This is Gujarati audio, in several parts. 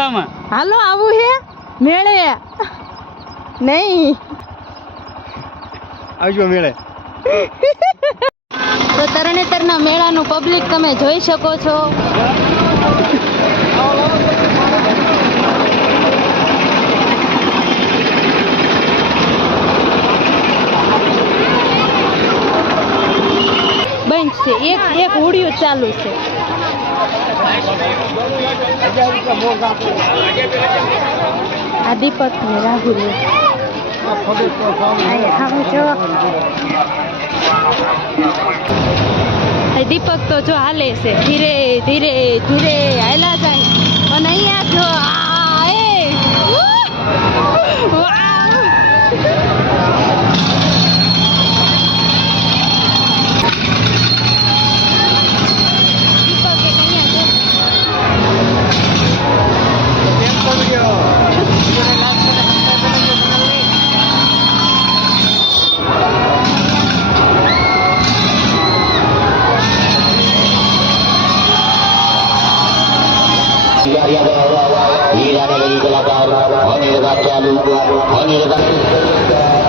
મેળામાં હાલો આવું હે મેળે નહીં આવજો મેળે. તો તરણેતરના મેળાનું પબ્લિક તમે જોઈ શકો છો. બંધ છે, એક ઉડિયું ચાલુ છે. આ દીપક ને રાહુલ દીપક તો જો હાલે છે ધીરે ધીરે ધીરે હાલા જાય અને અહીંયા જો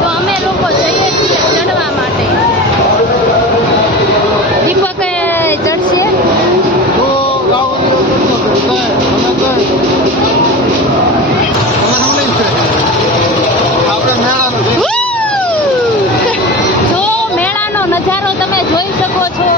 તો અમે લોકો જઈએ છીએ ચડવા માટે. દીપક ચડશે જો મેળાનો નજારો તમે જોઈ શકો છો.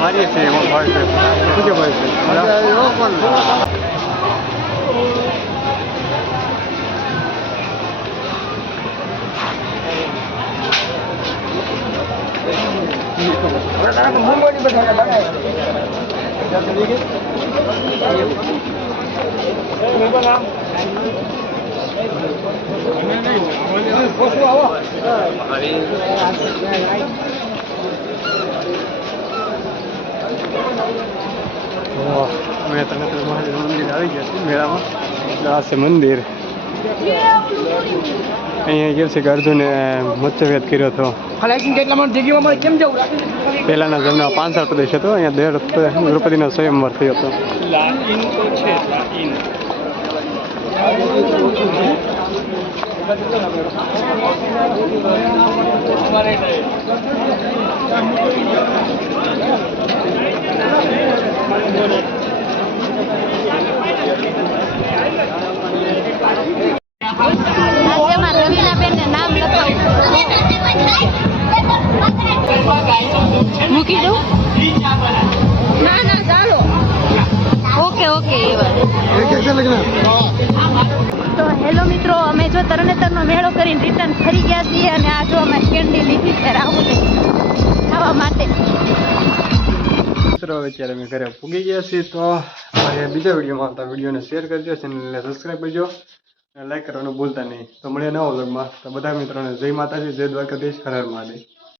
મારીએ છીએ એમાં ભાઈ છે શું કે ભાઈ છે મેં તને મહાદેવ મંદિર આવી ગયા છે મેળામાં. આ છે મંદિર. અહીંયા ગયેલ છે કે અર્જુને મત્સ્યવેદ કર્યો હતો. પહેલાના જન્મ પાંચાળ પ્રદેશ હતો. અહીંયા દ્રૌપદીનો સ્વયંવર થયો હતો. આજે અમારા રવીનાબેનને નામ લખાવું મૂકી દઉં ના ના ચાલો ઓકે ઓકે એ વાત તો હેલો મિત્રો અમે જો તરણેતરનો મેળો કરીને રિટર્ન ફરી ગયા છીએ અને આ જો અમે કેન્ડી લીધી છે રાહુલ ખાવા માટે મિત્રો અત્યારે અમે ઘરે પૂગી ગયા છીએ તો હવે બીજા વિડીયોમાં આવતા વિડીયોને શેર કરજો ચેનલને સબસ્ક્રાઈબ કરજો અને લાઈક કરવાનું ભૂલતા નહીં તો મળીએ નવા વ્લોગમાં તો બધા મિત્રોને જય માતાજી જય દ્વારકાધીશ હર હર મહાદેવ